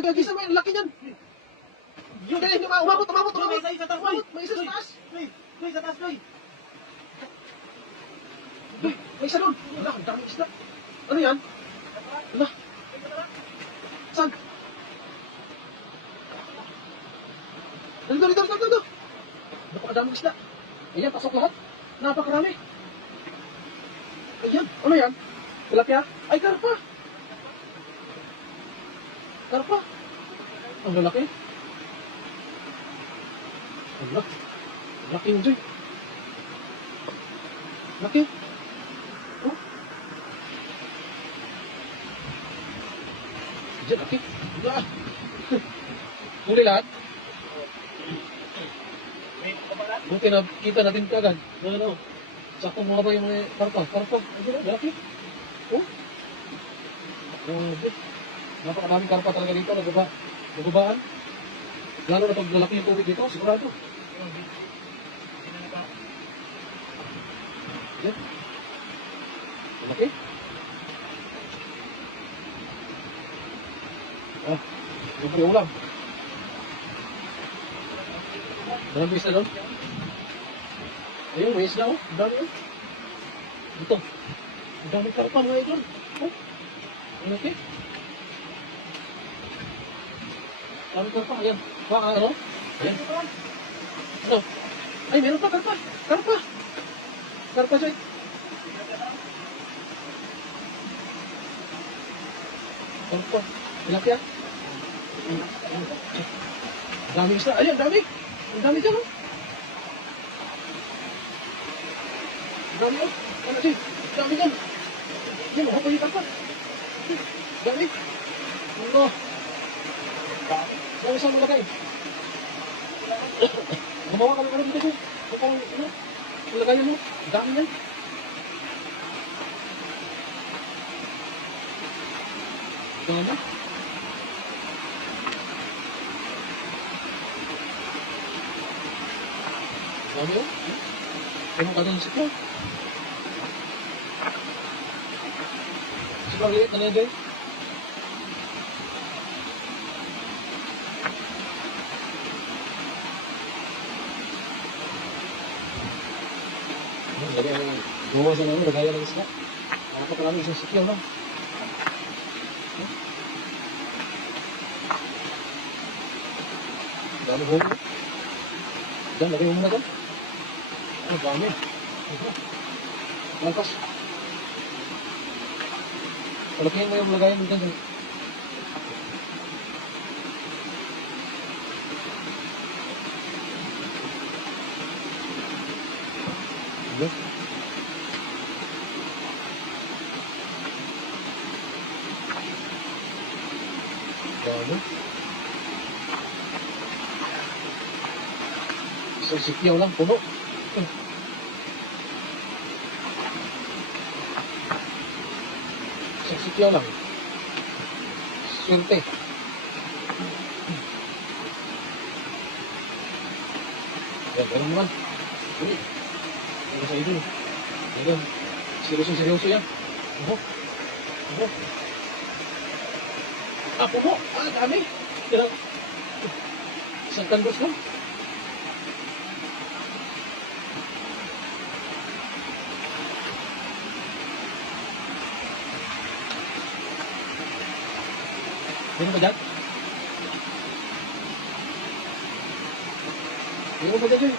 Gagisa mo yung laki niyan. Yung kaya hindi umabot. May isa sa taas, Loy. May isa sa taas. Loy, sa taas, Loy. May isa doon. Wala, ang daming isda. Ano yan? Wala. Saan? Dito. Napakadaming isda. Ayan, pasok lahat. Napakarami. Ayan, ano yan? Tilapia? Ay, karpa. Karpa. Ang lalaki. Ang laki yung Joy. Laki. Oh. Diyan, laki. Ah. Huli lahat. Buti na kita natin kagad. Ano? Sakto mga ba yung mga karpa? Ayun, laki. Oh. Napakadaming karpa talaga dito. Nagubaan. Lalo na pag lalaki yung tubig dito, sigurado. Yan. Malaki. Yung may ulam. Maraming isda doon. Ayun, may isda, oh. Ang dami, oh. Ito. Ang daming karpa, mga idol. Oh. Ang laki. Daming karpa, ayan. Ano? Ayan. Ano? Ay, meron pa, karpa. Karpa, Joy. Karpa. Tilapia. Ang dami isda. Ayun, ang dami. Ang dami dyan, oh. Ang dami, oh. Ano, Joy? Ang dami dyan. Yan, mahapay yung karpa. Ang dami. Ano? Ang isang malagay. Gumawa kami dito, Joy. Ano? Malagayan mo. Ang dami yan. Ito naman. Dami yun. Anong ka doon siklo? Siklo, liit na yan, Joy. Lagay ang gumawa sa namin, lagayan ng isla. Napakarami isang siklo, no? Dami huli. Diyan, lagay mo muna dyan. Dami. Langkas. Palakihin mo yung lagayan mo dyan. Diyan. Dami. Isang sikyaw lang, puno. Isang sikyaw lang. Swerte. Yan, ganun naman. Uli. Ano sa idol? Yan. Seryoso yan. Puno. Puno. Dami. Yan. Isang kandos lang. Meron ba dyan? Meron ba dyan, Joy?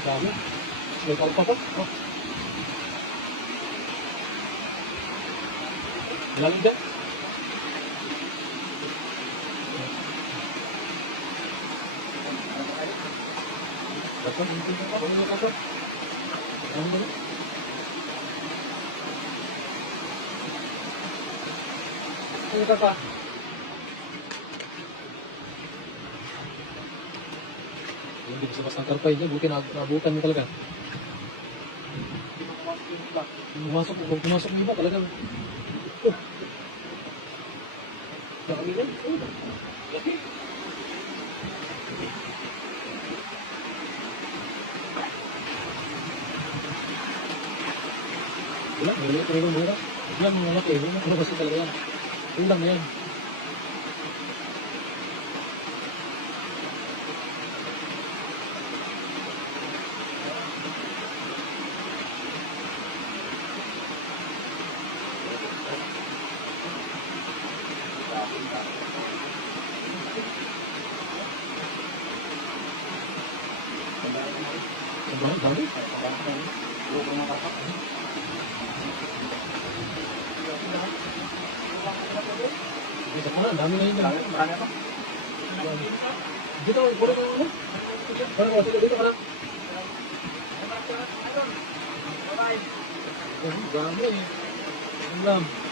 Dami. May kalpa pa. Oh. Lalim dyan. Dapat hindi ka pa. Ano ka pa? Ano ba? Ano ka pa? Hindi ko sabas ng karpay dyan. Buti nabutan mo talaga. Pumasok mo iba talaga. Dami yan. Laki. Maliit rin yung bukas. Yan, mga laki. Yung mga kalabas talaga yan. Ulang yan. Ang dami. Isa pa na, ang dami na yun. Marami ako. Dito, puro ka ano? Parang sige, dito ka na. Bye-bye. Ang dami eh. Ang lam.